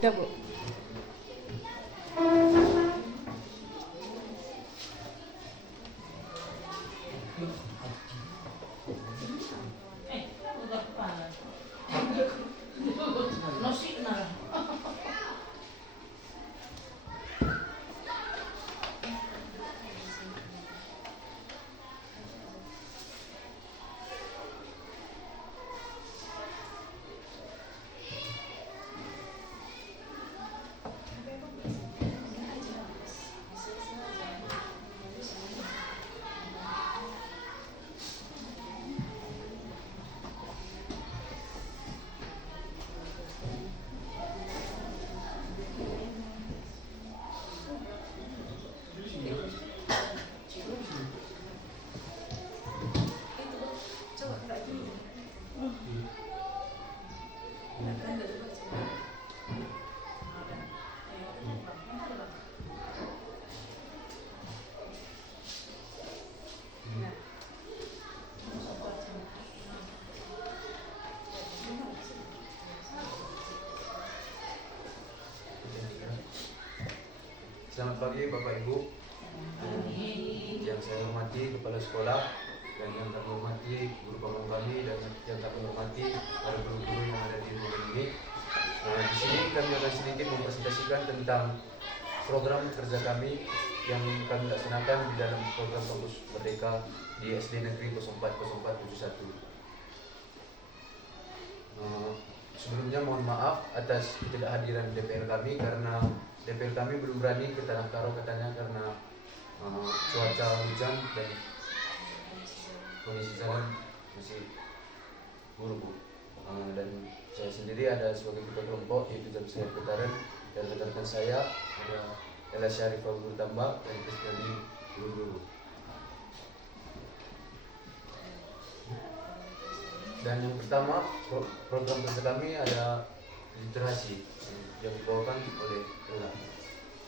Udah, Bu. Selamat pagi Bapak Ibu. Yang saya hormati Kepala Sekolah dan yang kami hormati guru pembimbing kami dan yang kami hormati para guru-guru yang ada di ruangan ini. Di sini kami akan sedikit mempresentasikan tentang program kerja kami yang kami laksanakan di dalam program Kampus Merdeka di SD Negeri 040471. Sebelumnya mohon maaf atas ketidakhadiran DPR kami karena DPR kami belum berani ke Tanah Karo katanya karena cuaca hujan dan kondisi jalan masih buruk. Dan saya sendiri ada sebagai ketua kelompok yaitu jam saya Putaran dan rekan-rekan saya ada Ella Syarifah Guru Tambak dan Kristiani Guru. Dan yang pertama program kerja kami ada literasi yang dibawakan oleh Ella.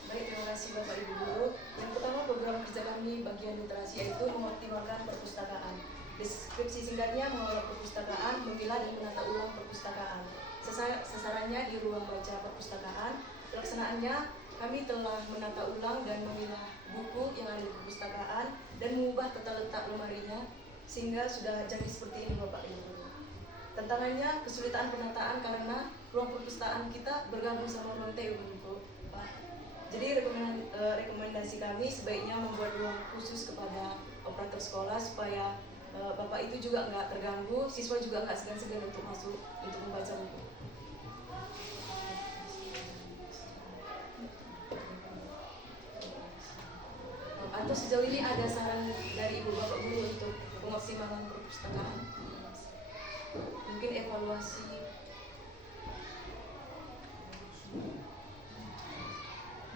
Baik, terima kasih Bapak Ibu Guru. Yang pertama program kerja kami bagian literasi yaitu mengoptimalkan perpustakaan. Deskripsi singkatnya mengelola perpustakaan, memilah dan menata ulang perpustakaan. Sasarannya di ruang baca perpustakaan. Pelaksanaannya kami telah menata ulang dan memilah buku yang ada di perpustakaan dan mengubah tata letak lemarinya sehingga sudah jadi seperti ini Bapak Ibu Guru. Tantangannya kesulitan penataan karena ruang perpustakaan kita bergabung sama ruang TU Pak. Jadi rekomendasi kami sebaiknya membuat ruang khusus kepada operator sekolah supaya Bapak itu juga nggak terganggu, siswa juga nggak segan-segan untuk masuk untuk membaca buku. Atau sejauh ini ada saran dari Ibu Bapak Guru untuk pemaksimalan perpustakaan? Mungkin evaluasi.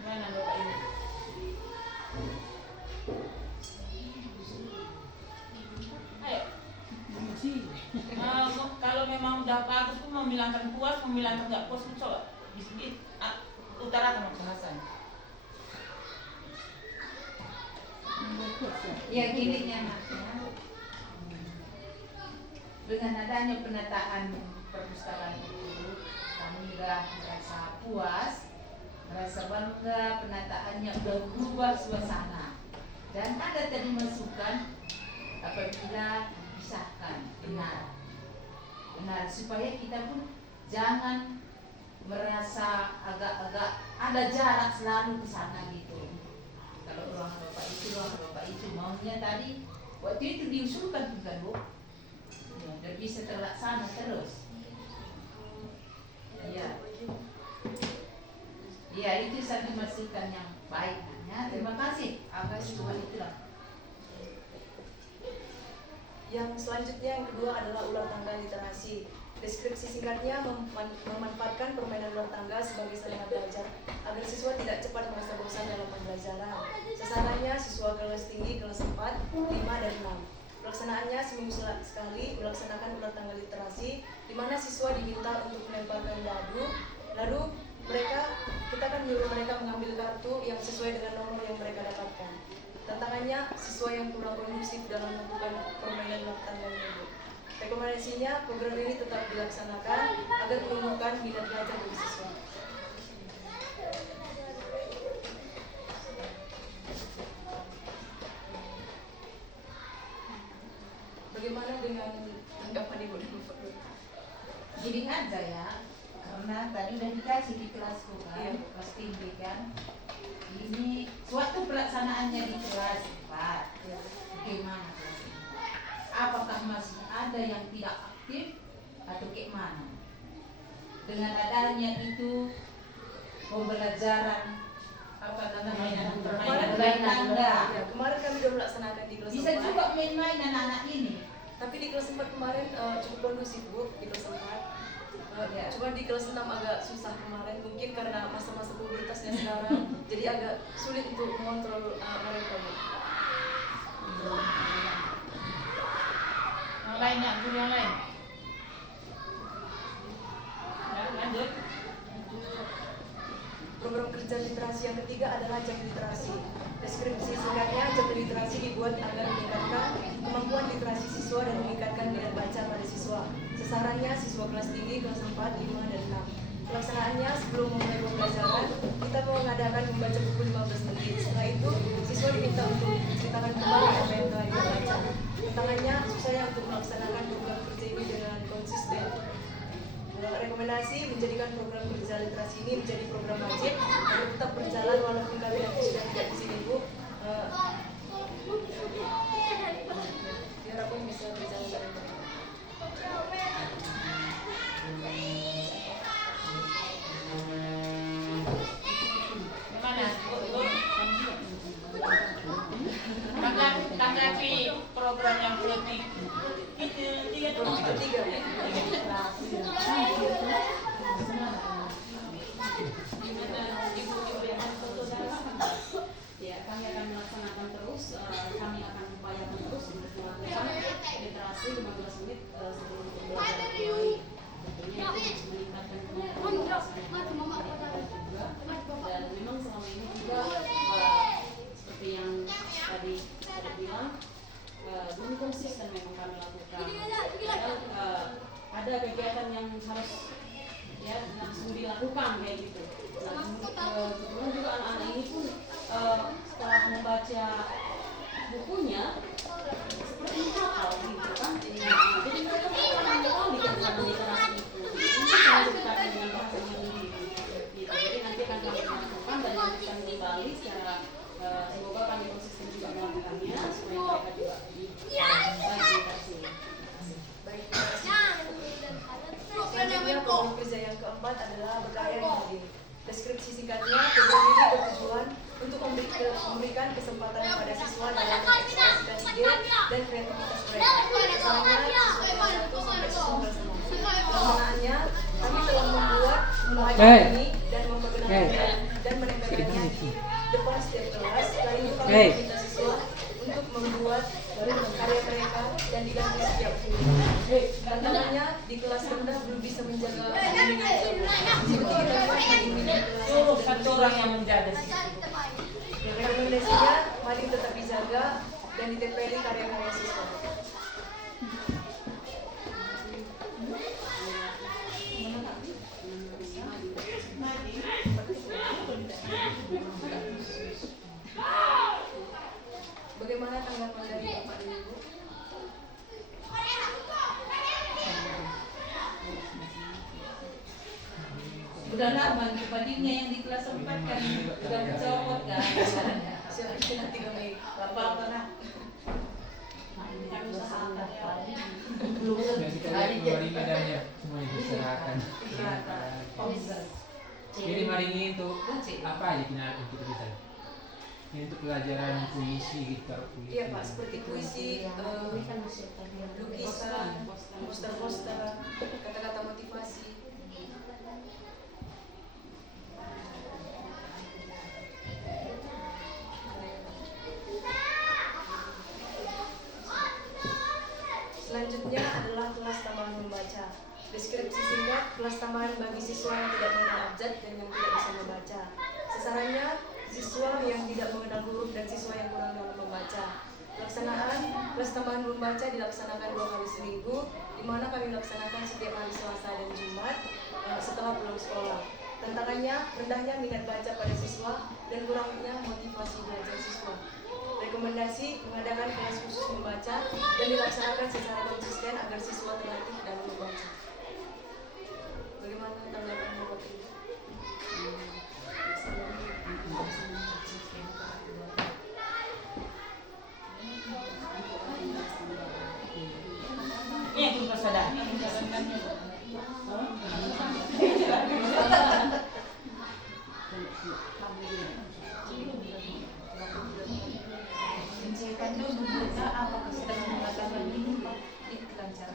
Mana Bapak Ibu? Ayo. Kalau memang udah bagus pun memilangkan puas, memilangkan nggak puas, coba utarakan bahasan. Ya gini ya dengan adanya penataan perpustakaan itu kami merasa puas, merasa bangga, penataannya udah berubah suasana dan ada tadi masukan apabila dipisahkan benar supaya kita pun jangan merasa agak-agak ada jarak selalu ke sana gitu. Kalau ruangan bapak itu maunya tadi waktu itu diusulkan bukan Bu? Ya, dan bisa terlaksana terus. Iya. Iya, itu satu masukan yang baik. Ya, terima kasih. Cuma itulah. Yang selanjutnya yang kedua adalah ular tangga literasi. Deskripsi singkatnya memanfaatkan permainan ular tangga sebagai sarana belajar agar siswa tidak cepat merasa bosan dalam pembelajaran. Sasarannya siswa kelas tinggi kelas 4, 5, dan 6. Pelaksanaannya seminggu sekali melaksanakan ular tangga literasi di mana siswa diminta untuk melemparkan dadu. Lalu kita akan menyuruh mereka mengambil kartu yang sesuai dengan nomor yang mereka dapatkan. Tantangannya siswa yang kurang kondusif dalam melakukan permainan ular tangga ini. Rekomendasinya program ini tetap dilaksanakan agar menumbuhkan minat belajar bagi siswa. feeling aja ya, karena tadi udah dikasih di kelasku kan, Iya. kelas tinggi kan. Ini suatu pelaksanaannya di kelas 4. Ya. Bagaimana kelas ini? Apakah masih ada yang tidak aktif atau kayak mana? Dengan adanya itu pembelajaran apa namanya Kemarin main tanda. Ya, kemarin kami sudah melaksanakan di kelas Bisa 4. juga main-main anak-anak ini. Tapi di kelas 4 kemarin cukup kondusif Bu, di kelas 4. Ya. Cuma di kelas 6 agak susah kemarin, mungkin karena masa-masa pubertasnya sekarang, jadi agak sulit untuk mengontrol mereka Bu. Yang lain ya, guru yang lain. Ya, lanjut. Program kerja literasi yang ketiga adalah jam literasi. Deskripsi singkatnya, jam literasi dibuat agar meningkatkan kemampuan literasi siswa dan meningkatkan minat baca pada siswa. Sasarannya siswa kelas tinggi, kelas 4, 5, dan 6. Pelaksanaannya sebelum memulai pembelajaran, kita mengadakan membaca buku 15 menit. Setelah itu, siswa diminta untuk menceritakan kembali apa yang telah dia baca. Tantangannya, susahnya untuk melaksanakan program kerja ini dengan konsisten. Rekomendasi menjadikan program kerja literasi ini menjadi program wajib agar tetap berjalan walaupun kami nanti sudah tidak di sini Bu. Diharapkan bisa berjalan dengan baik. Gimana? Tanggapi program yang ketiga itu Ketiga. Ya, kami akan melaksanakan terus, kami akan upayakan terus untuk melakukan literasi 15 menit sebelum pembelajaran dimulai. Tentunya itu meningkatkan kemampuan literasi juga. Dan memang selama ini juga seperti yang tadi saya bilang, belum konsisten memang kami lakukan. Padahal ada kegiatan yang harus ya langsung dilakukan kayak gitu. Nah, kebetulan juga anak-anak ini pun setelah membaca bukunya seperti hafal gitu kan. Jadi mereka akan tahu di kegiatan literasi itu. Ini saya ceritakan dengan bahasa yang gitu. Jadi nanti akan kami lakukan dan nanti akan kembali secara semoga kami konsisten juga melakukannya supaya mereka juga literasi. Baik. Selanjutnya program kerja yang keempat adalah berkarya yang hadir. Deskripsi singkatnya, program ini bertujuan untuk memberikan kesempatan kepada siswa dalam mengekspresikan ide dan kreativitas mereka. Misalnya, siswa kelas 1 sampai siswa kelas 6. Pelaksanaannya, kami telah membuat pelajaran ini dan memperkenalkan dan menempelkannya di depan setiap kelas. Selain itu, kami meminta siswa untuk membuat karya mereka dan diganti setiap guru. Tantangannya di kelas rendah belum bisa menjaga suruh satu orang yang menjaga sih. rekomendasinya mari tetap dijaga dan ditempeli karya-karya siswa. Bagaimana tanggapan dari Bapak dan Ibu? Udah lama dibandingnya yang di kelas 4 kan udah mencopot kan. Silakan nanti kami Apa lah. Kami usahakan ya. Dan kita lihat kembali medanya semua diserahkan. Jadi hari ini untuk apa aja kita bisa? Ini untuk pelajaran puisi gitu. Iya Pak, seperti puisi, lukisan, poster-poster, kata-kata motivasi. Selanjutnya adalah kelas tambahan membaca. Deskripsi singkat, kelas tambahan bagi siswa yang tidak mengenal abjad dan yang tidak bisa membaca. Sasarannya, siswa yang tidak mengenal huruf dan siswa yang kurang dalam membaca. Pelaksanaan kelas tambahan membaca dilaksanakan 2 kali seminggu, di mana kami melaksanakan setiap hari Selasa dan Jumat setelah pulang sekolah. Tantangannya, rendahnya minat baca pada siswa dan kurangnya motivasi belajar siswa. Rekomendasi mengadakan kelas khusus membaca dan dilaksanakan secara konsisten agar siswa terlatih dalam membaca. tanggapan Bapak Ibu. Ini yang kita sadar. Mencetak dulu berita apakah sedang mengatakan ini iklan cara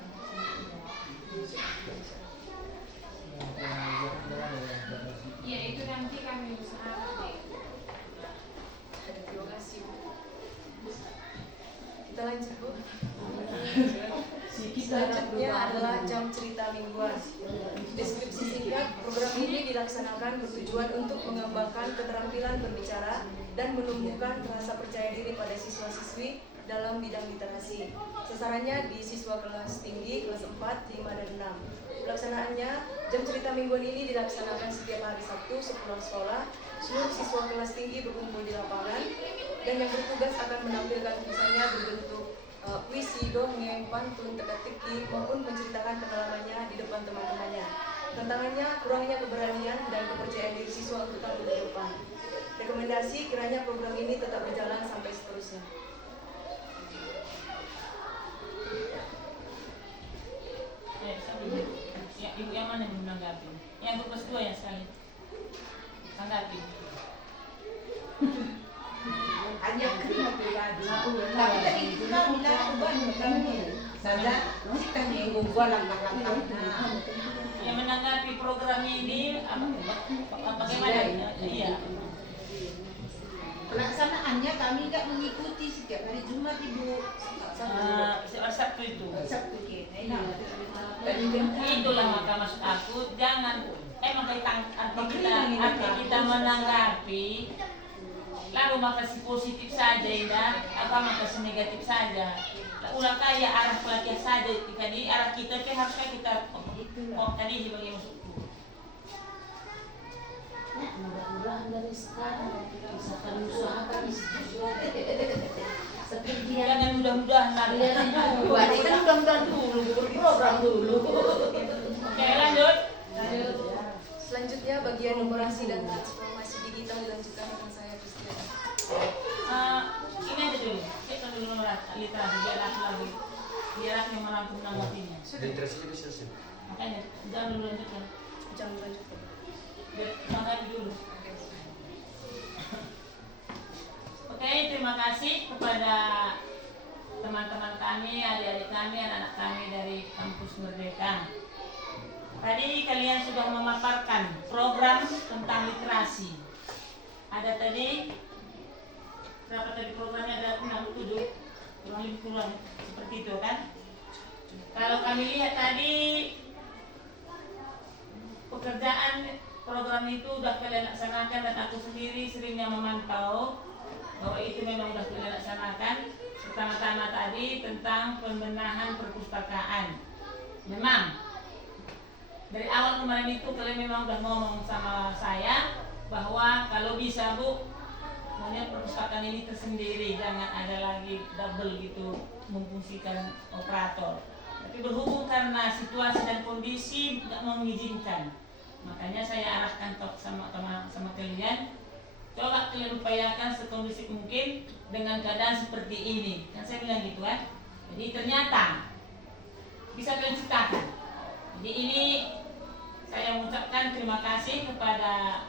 Ya itu nanti kami usahakan. Terima kasih Bu. Kita lanjut Bu. Selanjutnya adalah jam cerita mingguan. Deskripsi singkat, program ini dilaksanakan bertujuan untuk mengembangkan keterampilan berbicara dan menumbuhkan rasa percaya diri pada siswa-siswi dalam bidang literasi. Sasarannya di siswa kelas tinggi, kelas 4, 5, dan 6. Pelaksanaannya, jam cerita mingguan ini dilaksanakan setiap hari Sabtu sepulang sekolah. Seluruh siswa kelas tinggi berkumpul di lapangan dan yang bertugas akan menampilkan tulisannya berbentuk puisi, dongeng, pantun, teka-teki maupun menceritakan pengalamannya di depan teman-temannya. Tantangannya kurangnya keberanian dan kepercayaan diri siswa untuk tampil di depan. Rekomendasi kiranya program ini tetap berjalan sampai seterusnya. Ya, ibu yang mana yang menanggapi? Yang kelas 2 yang sekali. Tanggapi. hanya kena pribadi. Tapi tadi kita bilang ubah kami saja kita minggu lang Yang menanggapi program ini bagaimana? Iya. Pelaksanaannya kami nggak mengikuti setiap hari Jumat Ibu. Sabtu itu. Sabtu kita. Itulah maka maksud aku jangan arti kita menanggapi lalu makasih positif saja ya, apa makasih negatif saja. Ulang kaya arah pelatihan saja, jadi arah kita harusnya kita tadi sebagai maksudku. Ya, mudah-mudahan dari sekarang bisa kami usahakan seperti dia. Jangan mudah-mudahan lagi. Berarti kan mudah-mudahan dulu, berprogram dulu. Oke, lanjut. Selanjutnya bagian numerasi dan transformasi digital dilanjutkan rekan saya Christian. Ini aja dulu. Kita dulu literasi biar aku lagi. Biar aku yang merangkum menanggapinya. Literasi itu selesai. Makanya jangan dulu lanjutkan. Jangan lanjutkan. Biar tanggapi dulu. Oke, terima kasih kepada teman-teman kami, adik-adik kami, anak-anak kami dari Kampus Merdeka. Tadi kalian sudah memaparkan program tentang literasi. Ada tadi berapa tadi programnya? Ada 67, kurang seperti itu kan? Kalau kami lihat tadi pekerjaan program itu sudah kalian laksanakan dan aku sendiri seringnya memantau bahwa itu memang sudah kalian laksanakan. Pertama-tama tadi tentang pembenahan perpustakaan. Memang dari awal kemarin itu kalian memang udah ngomong sama saya bahwa kalau bisa Bu, maunya perpustakaan ini tersendiri, jangan ada lagi double gitu memfungsikan operator. Tapi berhubung karena situasi dan kondisi nggak mengizinkan, makanya saya arahkan sama kalian, coba kalian upayakan sekondusif mungkin dengan keadaan seperti ini. Kan saya bilang gitu kan. Jadi ternyata bisa kalian ciptakan. Jadi ini saya mengucapkan terima kasih kepada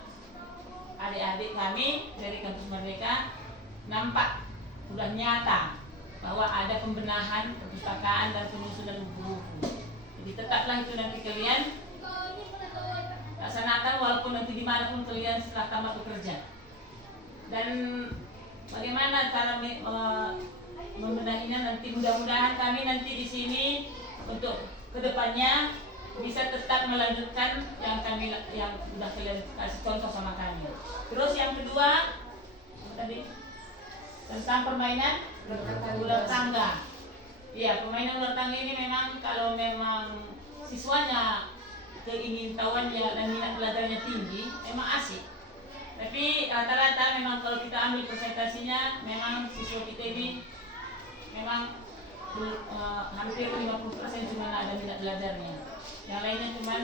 adik-adik kami dari Kampus Merdeka. Nampak sudah nyata bahwa ada pembenahan perpustakaan dan penyusunan buku-buku. Jadi tetaplah itu nanti kalian laksanakan walaupun nanti dimanapun kalian setelah tamat bekerja. Dan bagaimana cara membenahinya nanti, mudah-mudahan kami nanti di sini untuk kedepannya bisa tetap melanjutkan yang sudah kalian kasih contoh sama kami. Terus yang kedua tadi tentang permainan ular tangga. Iya, permainan ular tangga ini memang kalau memang siswanya keingintahuannya dan minat belajarnya tinggi, memang asik. Tapi rata-rata memang kalau kita ambil presentasinya, memang siswa kita ini memang hampir 50% cuma ada minat belajarnya. Yang lainnya cuma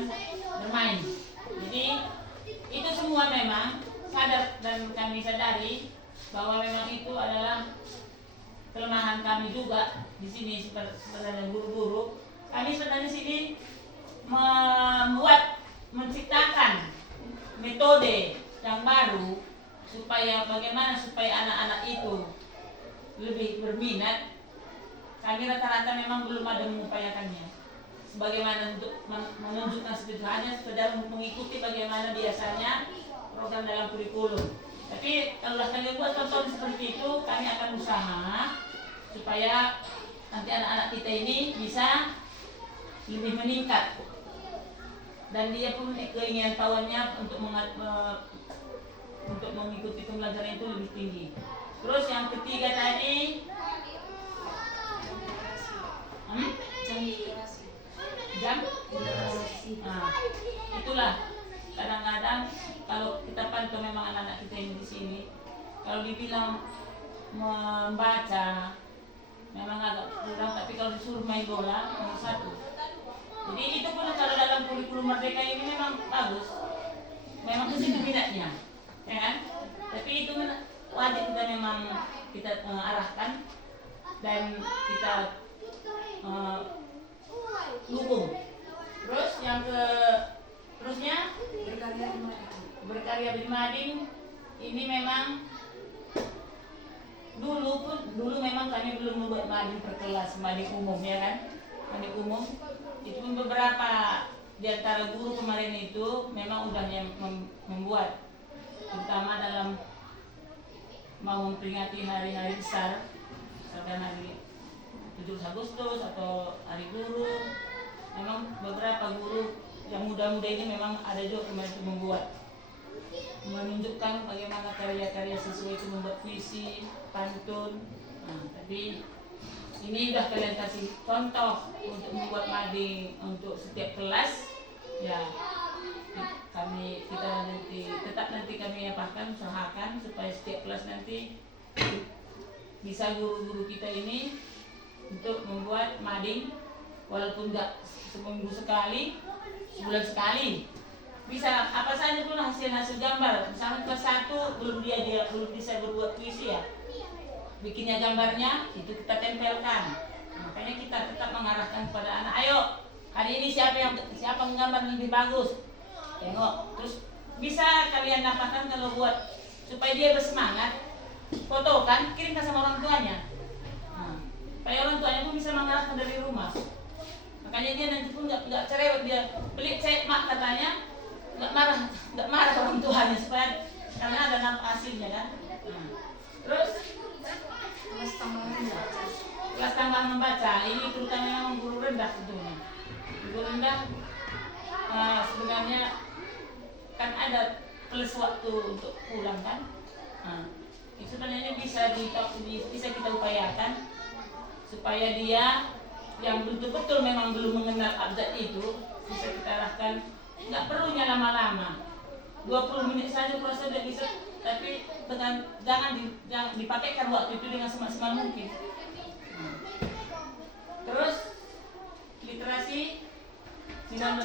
bermain. Jadi itu semua memang sadar dan kami sadari bahwa memang itu adalah kelemahan kami juga di sini sebenarnya guru-guru. Kami sebenarnya di sini menciptakan metode yang baru supaya bagaimana supaya anak-anak itu lebih berminat. Kami rata-rata memang belum ada mengupayakannya. Sebagaimana untuk menunjukkan seperti hanya sekedar mengikuti bagaimana biasanya program dalam kurikulum. Tapi kalau kalian buat contoh seperti itu, kami akan usaha supaya nanti anak-anak kita ini bisa lebih meningkat dan dia pun keinginan tahuannya untuk mengikuti pembelajaran itu lebih tinggi. Terus yang ketiga tadi jam nah, itulah kadang-kadang kalau kita pantau memang anak-anak kita yang di sini kalau dibilang membaca memang agak kurang, tapi kalau disuruh main bola nomor 1. Jadi itu pun kalau dalam kurikulum Merdeka ini memang bagus, memang kesitu minatnya, ya kan? Tapi itu wajib kita memang kita arahkan dan kita dukung. Terus yang terusnya berkarya di Mading ini memang dulu memang kami belum membuat mading per kelas, mading umum ya kan, mading umum itu pun beberapa di antara guru kemarin itu memang udah membuat, terutama dalam mau memperingati hari-hari besar misalkan hari 17 Agustus atau hari guru. Memang beberapa guru yang muda-muda ini memang ada juga kemarin itu membuat, menunjukkan bagaimana karya-karya siswa itu membuat puisi, pantun. Nah, tapi ini udah kalian kasih contoh untuk membuat mading untuk setiap kelas. Ya, kita nanti kami apakan usahakan supaya setiap kelas nanti bisa guru-guru kita ini untuk membuat mading walaupun enggak seminggu sekali, sebulan sekali. Bisa apa saja pun hasil gambar. Misalnya kelas 1 belum bisa berbuat puisi ya, bikinnya gambarnya itu kita tempelkan. Makanya kita tetap mengarahkan kepada anak, ayo hari ini siapa menggambar lebih bagus, tengok. Terus bisa kalian dapatkan kalau buat supaya dia bersemangat, foto kan kirimkan sama orang tuanya. Nah, supaya orang tuanya pun bisa mengarahkan dari rumah. Makanya dia nanti pun nggak cerewet, dia pelit mak katanya. Nggak marah orang tuanya supaya karena ada nampak hasilnya kan. Nah, terus kelas tambahan membaca ini terutama memang guru rendah tentunya. Guru rendah sebenarnya kan ada plus waktu untuk pulang kan. Nah, itu sebenarnya bisa kita upayakan supaya dia yang betul-betul memang belum mengenal abjad itu bisa kita arahkan. Nggak perlunya lama-lama, 20 menit saja proses sudah bisa, tapi jangan dipakaikan waktu itu dengan semaksimal mungkin. Terus literasi jam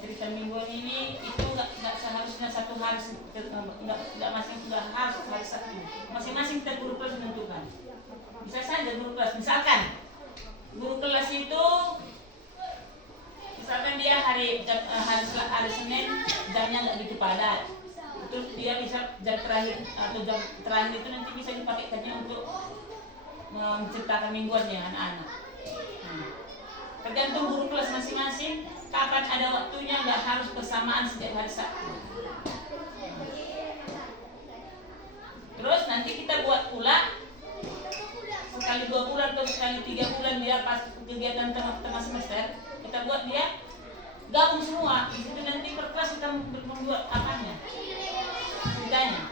cerita mingguan ini itu nggak seharusnya satu hari, nggak harus hari Sabtu. Masing-masing kita guru kelas menentukan. Bisa saja guru kelas, misalkan guru kelas itu misalkan dia hari Senin jamnya nggak gitu padat, terus dia bisa jam terakhir itu nanti bisa dipakaikannya untuk menciptakan mingguannya anak-anak. Tergantung guru kelas masing-masing kapan ada waktunya, nggak harus bersamaan setiap hari Sabtu. Terus nanti kita buat pula sekali 2 bulan atau sekali 3 bulan dia pas kegiatan tengah semester, kita buat dia gabung semua. Di situ nanti per kelas kita membuat apanya, ceritanya,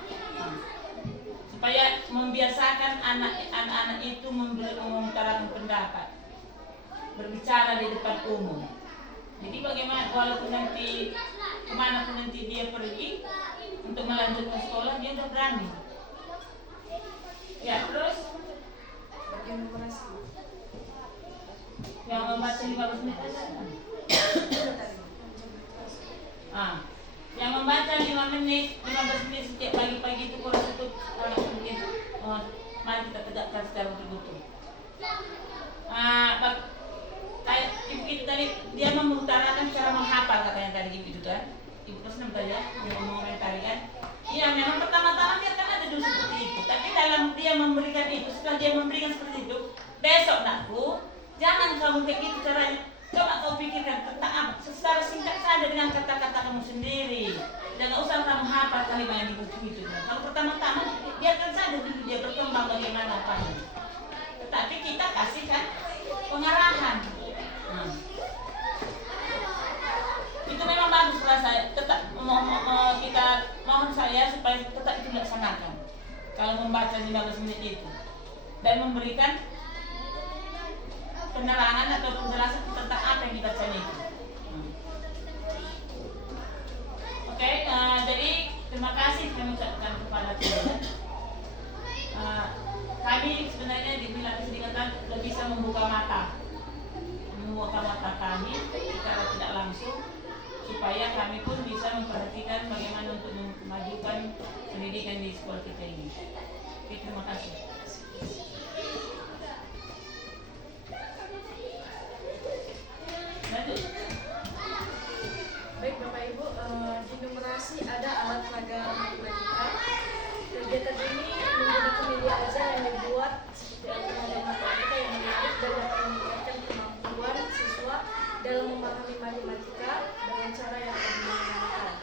supaya membiasakan anak-anak itu mengutarakan pendapat, berbicara di depan umum. Jadi bagaimana walaupun nanti kemana pun nanti dia pergi untuk melanjutkan sekolah, dia udah berani. Ya, terus Yang membaca 15 menit aja. Yang membaca 5 menit, 15 menit setiap pagi-pagi itu kurang cukup sangat mungkin. Mari kita tegakkan secara betul-betul. Kayak ibu itu tadi dia mengutarakan cara menghafal katanya tadi ibu itu kan. Ibu Kusnam tadi ya, dia mengomentari kan. Iya memang pertama-tama dia kan ada dulu seperti itu. Tapi dalam dia memberikan itu, setelah dia memberikan seperti itu, besok nakku, jangan kamu kayak gitu caranya. Coba kau pikirkan tentang apa? Secara singkat saja dengan kata-kata kamu sendiri. Jangan usah kamu hafal kalimat yang di buku itu. Kalau pertama-tama biarkan saja dulu dia berkembang bagaimana apanya. Tetapi kita kasihkan pengarahan. Itu memang bagus rasa. Tetap kita mohon saya supaya tetap itu dilaksanakan. Kalau membaca 15 menit itu dan memberikan penerangan atau penjelasan tentang apa yang dibacanya itu. Oke, jadi terima kasih kami ucapkan kepada kalian. Kami sebenarnya di Milat Sedikatan sudah bisa membuka mata kami secara tidak langsung supaya kami pun bisa memperhatikan bagaimana untuk memajukan pendidikan di sekolah kita ini. Oke, terima kasih. Baik Bapak Ibu, di numerasi ada alat peraga matematika. Kegiatan ini menggunakan media ajar yang dibuat seperti alat matematika yang menarik dan dapat meningkatkan kemampuan siswa dalam memahami matematika dengan cara yang lebih menyenangkan.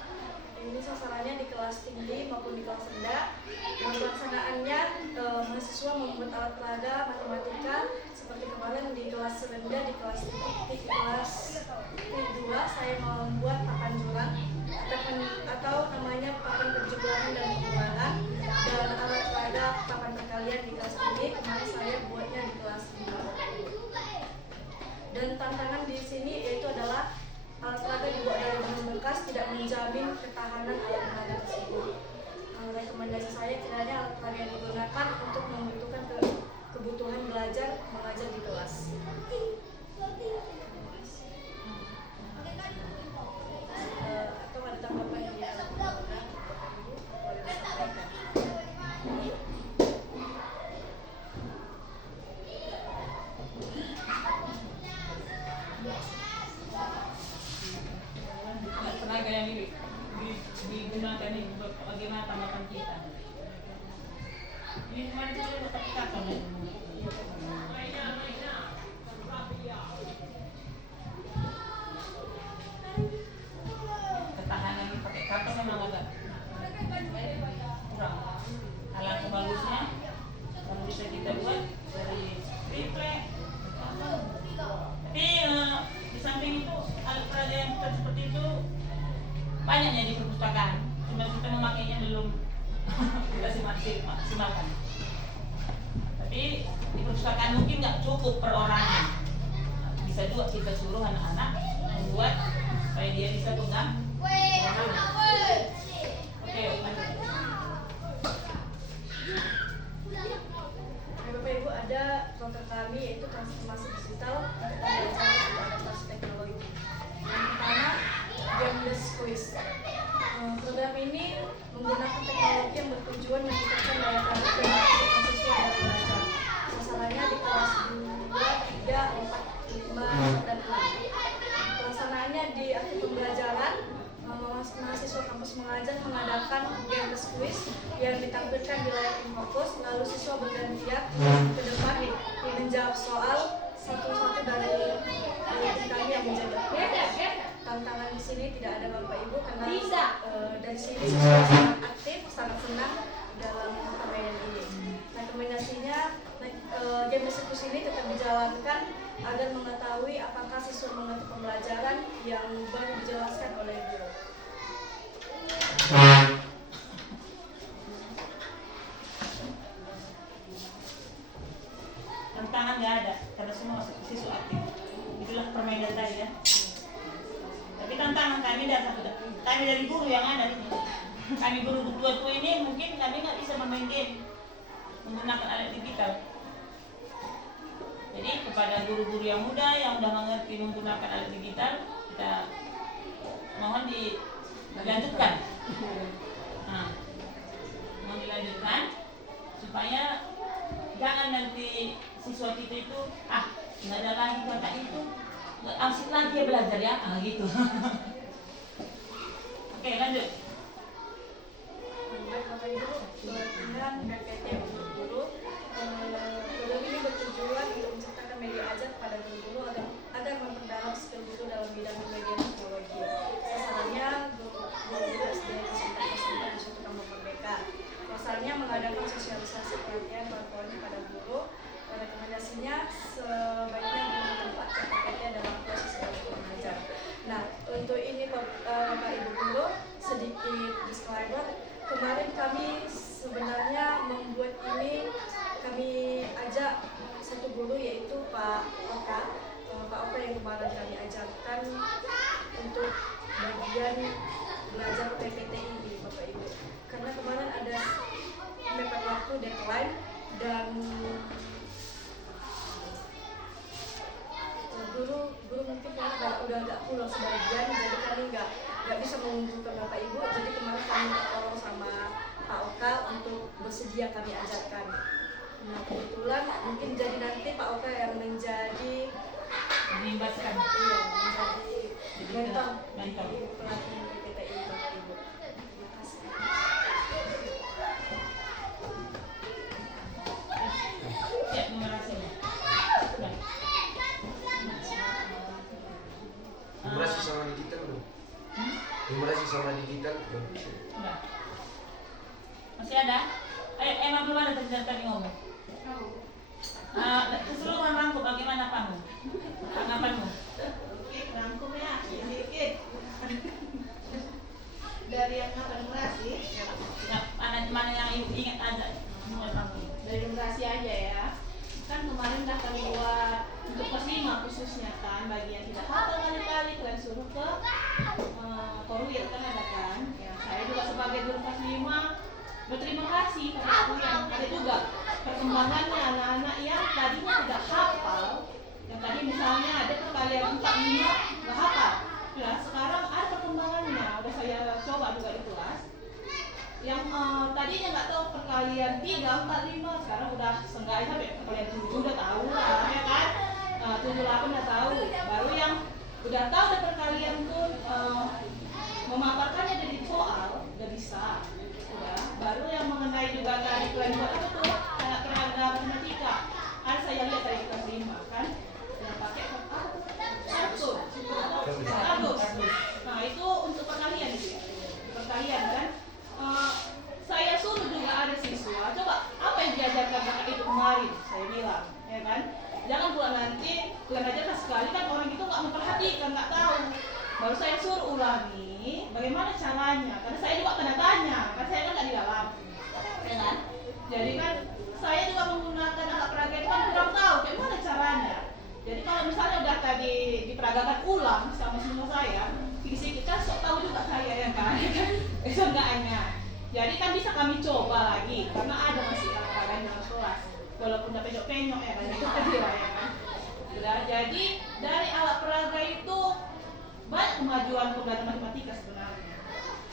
Ini sasarannya di kelas tinggi maupun di kelas rendah. Dalam pelaksanaannya, mahasiswa membuat alat peraga matematika seperti kemarin di kelas rendah, di kelas tinggi, di kelas T2 saya membuat papan jurang atau namanya papan penjumlahan dan pengulangan, dan alat peraga papan perkalian di kelas tinggi. Kemarin saya buatnya di kelas 5. Dan tantangan di sini yaitu adalah alat peraga dibuat dari bahan bekas tidak menjamin ketahanan alat peraga tersebut. Rekomendasi saya kiranya alat peraga yang digunakan untuk membutuhkan kebutuhan belajar mengajar di kelas. Atau ada tanggapan yang dia lakukan? Boleh disampaikan. Tenaga yang digunakan ini bagaimana tanggapan kita? Ini kemarin kita dapat kata ketahanan pakai karton memang agak kurang. Alangkah bagusnya kalau bisa kita buat dari triplek. Tapi di samping itu alat peraga yang seperti itu banyaknya di perpustakaan. Cuma kita memakainya belum kita simakan. Tapi di perpustakaan mungkin nggak cukup per orangnya. Bisa juga kita suruh anak-anak membuat supaya dia bisa pegang. Oke, lanjut. Bapak Ibu, ada program kami yaitu transformasi digital untuk pembelajaran dan adaptasi teknologi. Yang pertama, Gameless Quiz. Program ini menggunakan teknologi yang bertujuan meningkatkan daya tarik dan mahasiswa dalam belajar. Sasarannya di kelas 2, 3, 4, 5, dan 6. Pelaksanaannya di akhir pembelajaran, mahasiswa kampus mengajar mengadakan Gameless Quiz yang ditampilkan di layar infocus, lalu siswa bergantian ke depan menjawab soal satu-satu dari tim kami yang menjawab. Tantangan di sini tidak ada Bapak Ibu karena dari sini siswa sangat aktif, sangat senang dalam permainan ini. Rekomendasinya Gameless Quiz ini tetap dijalankan agar mengetahui apakah siswa mengerti pembelajaran yang baru dijelaskan oleh guru. Tantangan nggak ada karena semua siswa aktif. Itulah permainan tadi ya. Tapi tantangan kami dari guru yang ada ini. Kami guru tua-tua ini mungkin kami nggak bisa bermain game menggunakan alat digital. Jadi kepada guru-guru yang muda yang udah mengerti menggunakan alat digital, kita mohon dilanjutkan. Nah, mohon dilanjutkan supaya jangan nanti siswa kita itu nggak ada lagi kata itu, asik lagi ya belajar ya, gitu. Oke, lanjut. Baik Bapak Ibu, dengan PPT untuk guru, program ini bertujuan untuk menciptakan media ajar kepada guru-guru agar memperdalam skill guru dalam bidang media teknologi. Sasarannya guru-guru SD SMP di suatu kampung merdeka. Pasalnya mengadakan sosialisasi pelatihan bantuan kepada guru. Rekomendasinya sebaiknya menempatkan PPT dalam proses belajar mengajar. Nah, untuk ini Bapak Ibu guru, sedikit disclaimer. Kemarin kami sebenarnya membuat ini, kami ajak satu guru yaitu Pak Oka. Pak Oka yang kemarin kami ajarkan untuk bagian belajar PPT ini Bapak Ibu. Karena kemarin ada mepet waktu deadline dan guru mungkin udah agak pulang sebagian, jadi kami nggak bisa mengunjungkan Bapak Ibu. Jadi kemarin kami tolong sama Pak Oka untuk bersedia kami ajarkan. Nah, kebetulan mungkin jadi nanti Pak Oka yang menjadi Diimbaskan. menjadi mentor Mentor. di pelatihan PPT ini Bapak Ibu. Terima kasih. Ya, numerasinya. Nah. Numerasi sama digital belum? Numerasi sama digital belum? Udah. Masih ada? Emang belum ada tadi ngomong. Keseluruhan rangkum bagaimana kamu? Tanggapanmu? Rangkum ya, sedikit. Dari yang apa numerasi? Nah, mana yang ibu ingat aja? Mulai rangkum. Dari numerasi aja ya. Kan kemarin udah kami buat untuk kelas 5 khususnya kan, bagi yang tidak hafal kali-kali kalian suruh ke Korwil kan ada kan. Ya, saya juga sebagai guru kelas 5 berterima kasih pada guru yang ada juga perkembangannya anak-anak yang tadinya tidak hafal, yang tadi misalnya ada perkalian 4-5 nggak hafal, ya sekarang ada perkembangannya, udah saya coba juga di kelas. Yang tadinya nggak tahu perkalian 3, 4, 5, sekarang udah seenggaknya sampai perkalian 7 udah tahu lah, ya kan? 7, 8 udah tahu. Baru yang udah tahu ada perkalian pun memaparkannya dari soal udah bisa. Udah. Baru yang mengenai juga tadi kalian buat apa tuh? Kayak peraga matematika. Kan saya lihat dari kelas 5 kan, yang pakai apa tuh? Kardus. Nah itu untuk perkalian gitu ya. Perkalian kan. Saya suruh juga ada siswa, coba apa yang diajarkan kakak itu kemarin, saya bilang, ya kan? Jangan pula nanti kalian ajarkan sekali kan orang itu nggak memperhatikan, nggak tahu. Baru saya suruh ulangi, bagaimana caranya? Karena saya juga tanda tanya, kan saya kan nggak di dalam, ya kan? Jadi kan saya juga menggunakan alat peraga itu kan kurang tahu, bagaimana caranya? Jadi kalau misalnya udah tadi diperagakan ulang sama siswa saya, fisik kita sok tahu juga saya ya kan? Seenggaknya. Jadi kan bisa kami coba lagi karena ada masih alat-alat dalam kelas. Walaupun udah penyok-penyok ya kan itu tadi lah ya kan. Udah, jadi dari alat peraga itu banyak kemajuan pembelajaran matematika sebenarnya.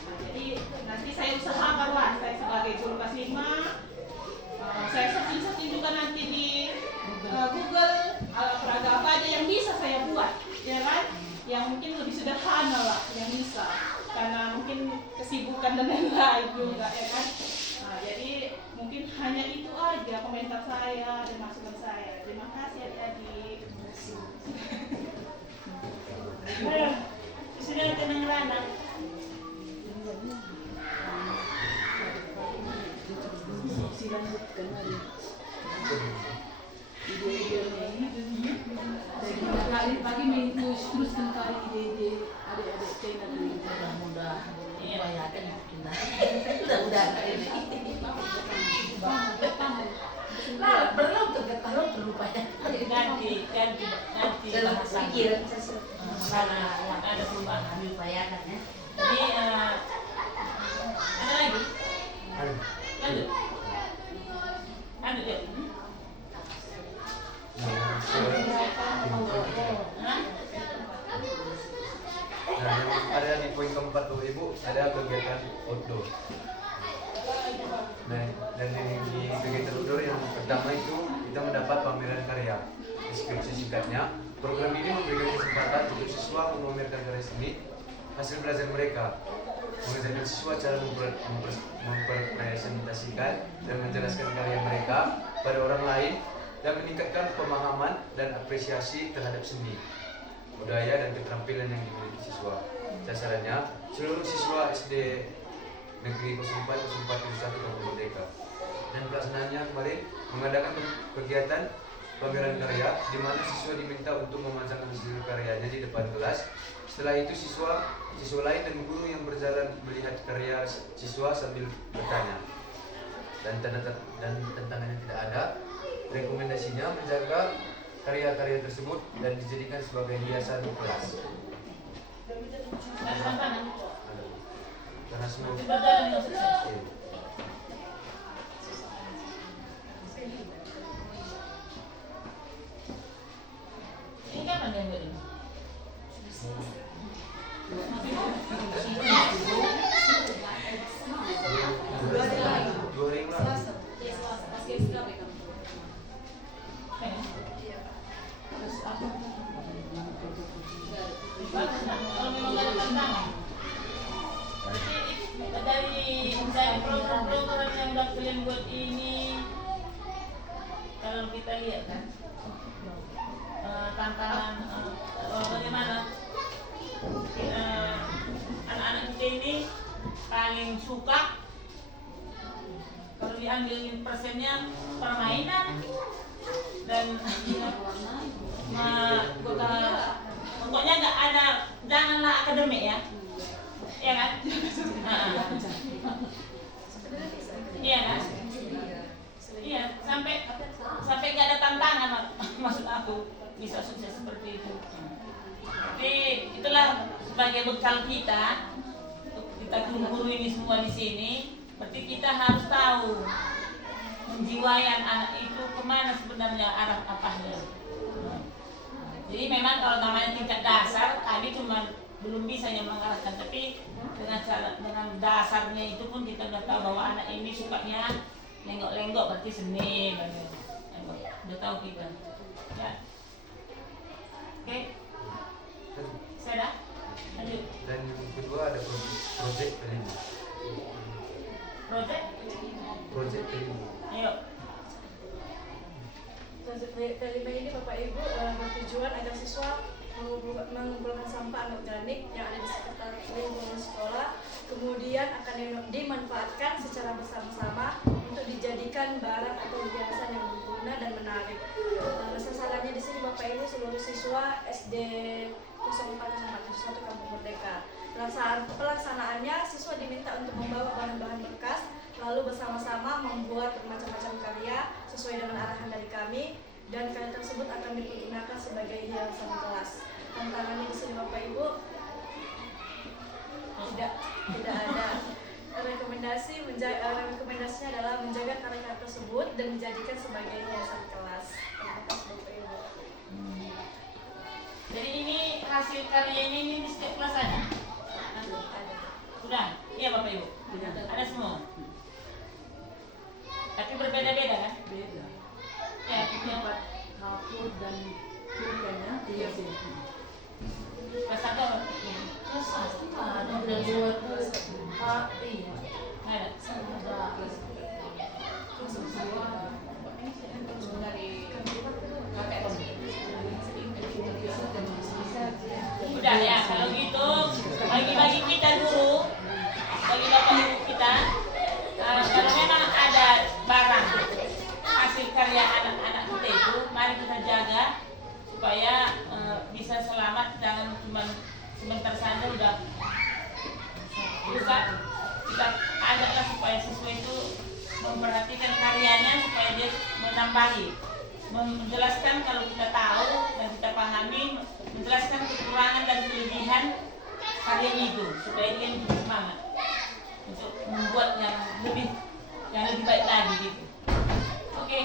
Nah, jadi nanti saya usahakan lah saya sebagai guru kelas 5 saya searching juga nanti di Google alat peraga apa aja yang bisa saya buat, ya kan? Yang mungkin lebih sederhana lah yang bisa. Karena mungkin kesibukan dan lain-lain juga ya kan. Nah, jadi mungkin hanya itu aja komentar saya dan masukan saya. Terima kasih adik-adik. Ayo, sudah tenang rana. Kali pagi teruskan kali ide-ide adik-adik China tuh mudah-mudah membayarkan kita. Mudah-mudahan nah, perlu terlupa ya. Ganti Bahasa pikiran sana ada perubahan. diupayakan ya. Jadi ada lagi? Ayo. Lanjut. Lanjut ya. Nah, ada kegiatan outdoor. Nah, dan di kegiatan outdoor yang pertama itu kita mendapat pameran karya. Deskripsi singkatnya, program ini memberikan kesempatan untuk siswa memamerkan karya seni hasil belajar mereka, mengajarkan siswa cara mempresentasikan dan menjelaskan karya mereka pada orang lain, dan meningkatkan pemahaman dan apresiasi terhadap seni, budaya, dan keterampilan yang dimiliki siswa. Sasarannya, seluruh siswa SD Negeri 04-0471 Kampung Merdeka. Dan pelaksanaannya kemarin mengadakan kegiatan pameran karya di mana siswa diminta untuk memasangkan hasil karyanya di depan kelas. Setelah itu siswa lain dan guru yang berjalan melihat karya siswa sambil bertanya. Dan tantangannya tidak ada. Rekomendasinya menjaga karya-karya tersebut dan dijadikan sebagai hiasan kelas. Ada tantangan. Karena semua Berjalan dengan sukses. Ini kapan yang ini? dua hari yang lalu. Terus apa? Bagus nah, kalau memang ada tantangan. Berarti dari program-program yang udah kalian buat ini, kalau kita lihat kan tantangan bagaimana anak-anak kita ini paling suka kalau diambilin persennya permainan dan pokoknya nggak ada, janganlah akademik ya. Iya kan? Iya kan? Iya, sampai nggak ada tantangan maksud aku bisa sukses seperti itu. Tapi itulah sebagai bekal kita untuk kita guru ini semua di sini. Berarti kita harus tahu menjiwai anak itu kemana sebenarnya arah apanya. Jadi memang kalau namanya tingkat dasar tadi cuma belum bisa yang mengarahkan, tapi dengan dasarnya itu pun kita udah tahu bahwa anak ini sukanya lenggok-lenggok, berarti seni, udah tahu kita. Ya, oke, sudah, lanjut. Dan yang kedua ada proyek kelima. Proyek kelima. Ayo. Proyek kelima ini Bapak Ibu bertujuan agar siswa mengumpulkan sampah anorganik yang ada di sekitar lingkungan sekolah, kemudian akan dimanfaatkan secara bersama-sama untuk dijadikan barang atau hiasan yang berguna dan menarik. Sasarannya di sini Bapak Ibu seluruh siswa SD 04-0471 Kampung Merdeka. Pelaksanaannya siswa diminta untuk membawa bahan-bahan bekas, lalu bersama-sama membuat bermacam-macam karya sesuai dengan arahan dari kami, dan karya tersebut akan dipergunakan sebagai hiasan kelas. Tantangannya di sini Bapak Ibu tidak ada. Rekomendasinya adalah menjaga karya tersebut dan dijadikan sebagai hiasan kelas. Terima kasih Bapak Ibu. Jadi ini hasil karya ini di setiap kelas ada? Sudah? Iya Bapak Ibu? Ada semua? Tapi berbeda-beda kan? Beda. Ya, yang Kapur dan kuliahnya iya sih. kelas satu apa? Kelas satu ada udah buat iya. Ada. Udah ya, kalau gitu bagi-bagi kita dulu, bagi bapak ibu kita, kalau memang ada barang hasil karya anak-anak kita itu, mari kita jaga supaya bisa selamat, jangan cuma sebentar saja udah rusak. Kita ajaklah supaya siswa itu memperhatikan karyanya supaya dia menambahi, menjelaskan kalau kita tahu dan kita pahami, menjelaskan kekurangan dan kelebihan karyanya itu supaya dia lebih semangat untuk membuat yang lebih baik lagi gitu. Oke.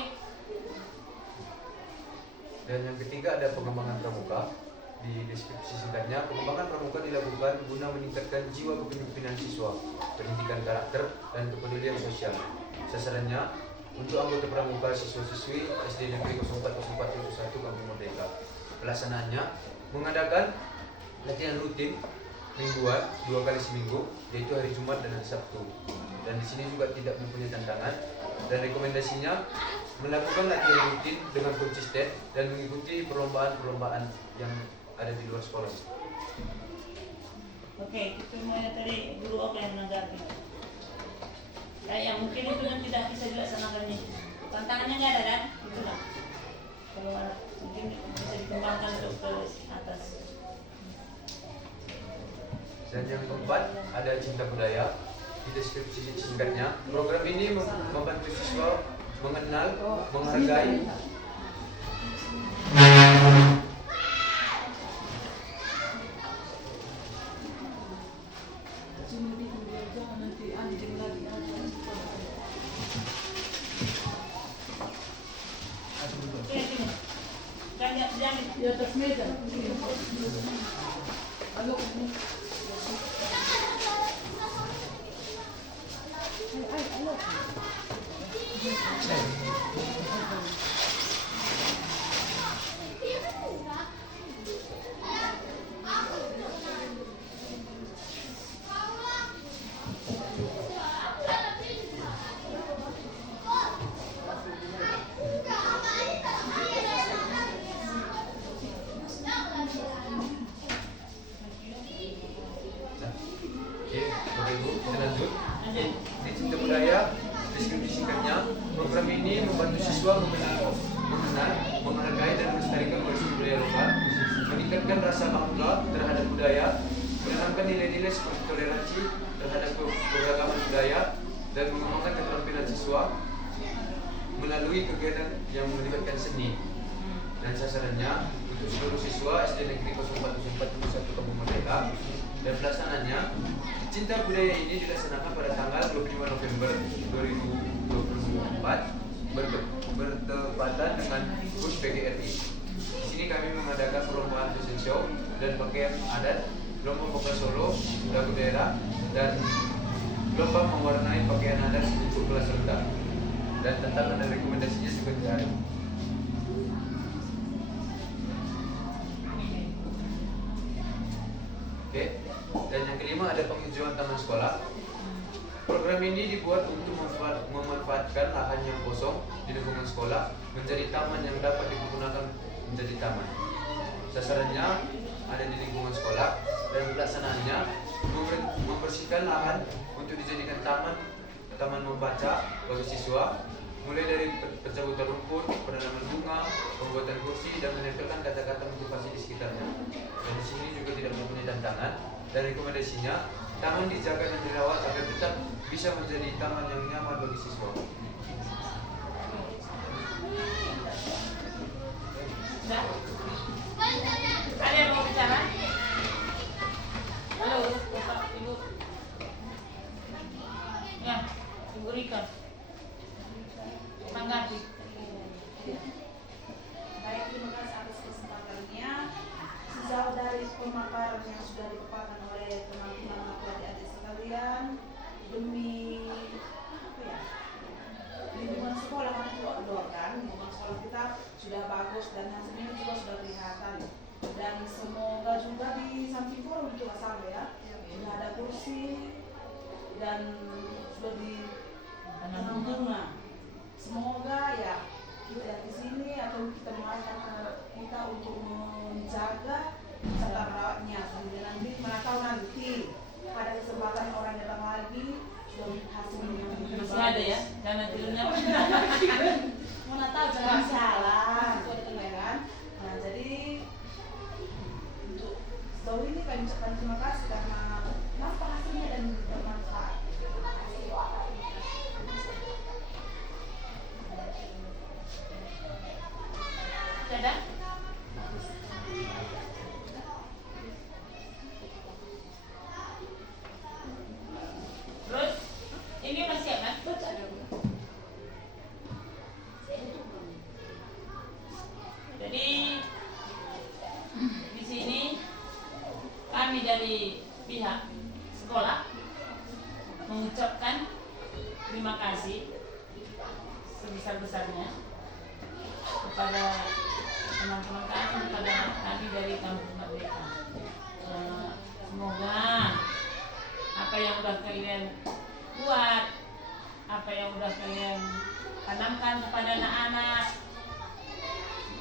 Dan yang ketiga ada pengembangan pramuka. di deskripsi singkatnya, pengembangan pramuka dilakukan guna meningkatkan jiwa kepemimpinan siswa, pendidikan karakter, dan kepedulian sosial. Sasarannya untuk anggota pramuka siswa-siswi SD Negeri 040471 Kampung Merdeka. Pelaksanaannya mengadakan latihan rutin mingguan 2 kali seminggu, yaitu hari Jumat dan hari Sabtu. Dan di sini juga tidak mempunyai tantangan. Dan rekomendasinya melakukan latihan rutin dengan konsisten dan mengikuti perlombaan-perlombaan yang ada di luar sekolah. Oke, itu mulai tadi guru oke yang menanggapi. Ya mungkin itu yang tidak bisa dilaksanakannya. Tantangannya nggak ada kan? Itulah. Kalau ada, mungkin bisa dikembangkan untuk ke atas. Dan yang keempat ada cinta budaya. Di deskripsi singkatnya, program ini membantu siswa mengenal, menghargai, Jangan. Di atas meja. Halo. Oke, Bapak Ibu, kita lanjut. Di cinta budaya, deskripsi singkatnya, program ini membantu siswa mengenal, menghargai dan melestarikan warisan budaya lokal, meningkatkan rasa bangga terhadap budaya, menanamkan nilai-nilai seperti toleransi terhadap keberagaman budaya, dan mengembangkan keterampilan siswa melalui kegiatan yang melibatkan seni. Dan sasarannya untuk seluruh siswa SD Negeri 0441 Kampung Merdeka. Dan pelaksananya, cinta budaya ini dilaksanakan pada tanggal 25 November 2024 bertepatan dengan HUT PGRI. Di sini kami mengadakan perlombaan fashion show dan pakaian adat, lomba vokal solo, lagu daerah, dan lomba mewarnai pakaian adat untuk kelas rendah. Dan tantangan dan rekomendasinya juga tidak ada. Oke. Dan yang kelima ada penghijauan taman sekolah. Program ini dibuat untuk memanfaatkan lahan yang kosong di lingkungan sekolah menjadi taman yang dapat digunakan menjadi taman. Sasarannya ada di lingkungan sekolah dan pelaksanaannya membersihkan lahan untuk dijadikan taman membaca bagi siswa, mulai dari pencabutan rumput, penanaman bunga, pembuatan kursi, dan menempelkan kata-kata motivasi di sekitarnya. Dan di sini juga tidak mempunyai tantangan. Dan rekomendasinya, taman dijaga dan dirawat agar tetap bisa menjadi taman yang nyaman bagi siswa. Ada yang mau bicara? Halo, Bapak, Ibu. Ya, Ibu Rika. Tanggapi. Baik, terima kasih atas kesempatannya. Sejauh dari pemaparan yang sudah dipaparkan oleh teman-teman adik-adik sekalian, demi lingkungan sekolah kan kan lingkungan sekolah kita sudah bagus dan hasilnya juga sudah kelihatan. Dan semoga juga di samping forum itu asal ya, sudah ada kursi dan sudah ditanam bunga. Semoga ya kita di sini atau kita mengarahkan kita untuk menjaga serta merawatnya sambil nanti menatau nanti pada kesempatan orang datang lagi sudah hasilnya yang lebih Masih ada ya, jangan tidurnya. menatau jangan salah itu ada kenaikan. Nah jadi untuk sejauh ini kami ucapkan terima kasih karena nampak hasilnya dan bermanfaat. Ada? Terus ini masih siap kan? Jadi di sini kami dari pihak sekolah mengucapkan terima kasih sebesar-besarnya kepada teman-teman kami, kepada kami dari Kampus Merdeka. Semoga apa yang sudah kalian buat, apa yang sudah kalian tanamkan kepada anak-anak,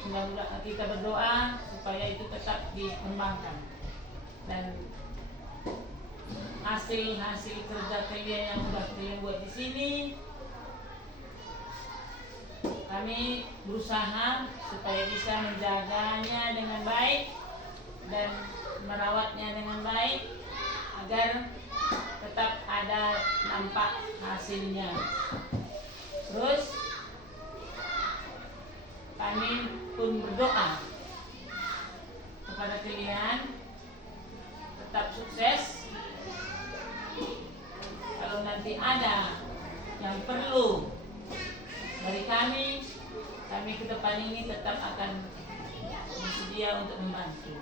mudah-mudahan kita berdoa supaya itu tetap dikembangkan, dan hasil kerja kalian yang sudah kalian buat di sini, kami berusaha supaya bisa menjaganya dengan baik dan merawatnya dengan baik agar tetap ada nampak hasilnya. Terus kami pun berdoa kepada kalian tetap sukses. Kalau nanti ada yang perlu dari kami ke depan ini tetap akan bersedia untuk membantu.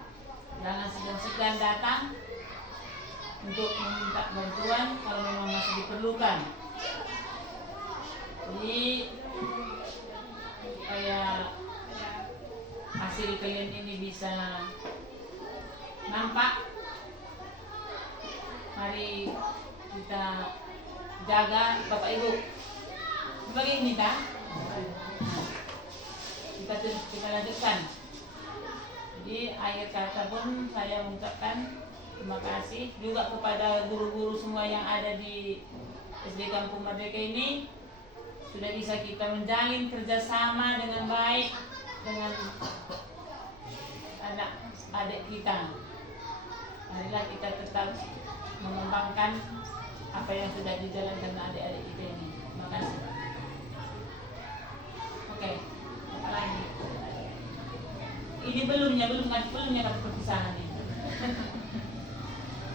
Jangan segan-segan datang untuk meminta bantuan kalau memang masih diperlukan. Jadi supaya hasil kalian ini bisa nampak, mari kita jaga. Bapak Ibu, sebagai minta kita lanjutkan. Jadi akhir kata pun saya mengucapkan terima kasih juga kepada guru-guru semua yang ada di SD Kampung Merdeka ini. Sudah bisa kita menjalin kerjasama dengan baik dengan anak adik kita. Marilah kita tetap mengembangkan apa yang sudah dijalankan adik-adik kita ini. Terima kasih. Oke, apa lagi? Ini belumnya kata perpisahan ini.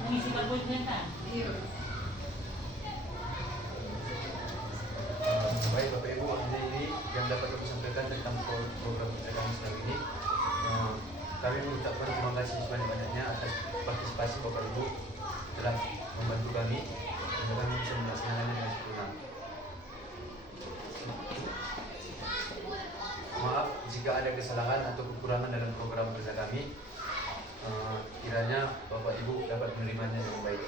Mengisi kabutnya kan? Iya. Baik Bapak Ibu, hanya ini yang dapat kami sampaikan tentang program kami sedang ini. Kami mengucapkan terima kasih sebanyak-banyaknya atas partisipasi Bapak Ibu telah membantu kami agar kami bisa melaksanakannya dengan sempurna. Maaf jika ada kesalahan atau kekurangan dalam program kerja kami. Kiranya Bapak Ibu dapat menerimanya dengan baik.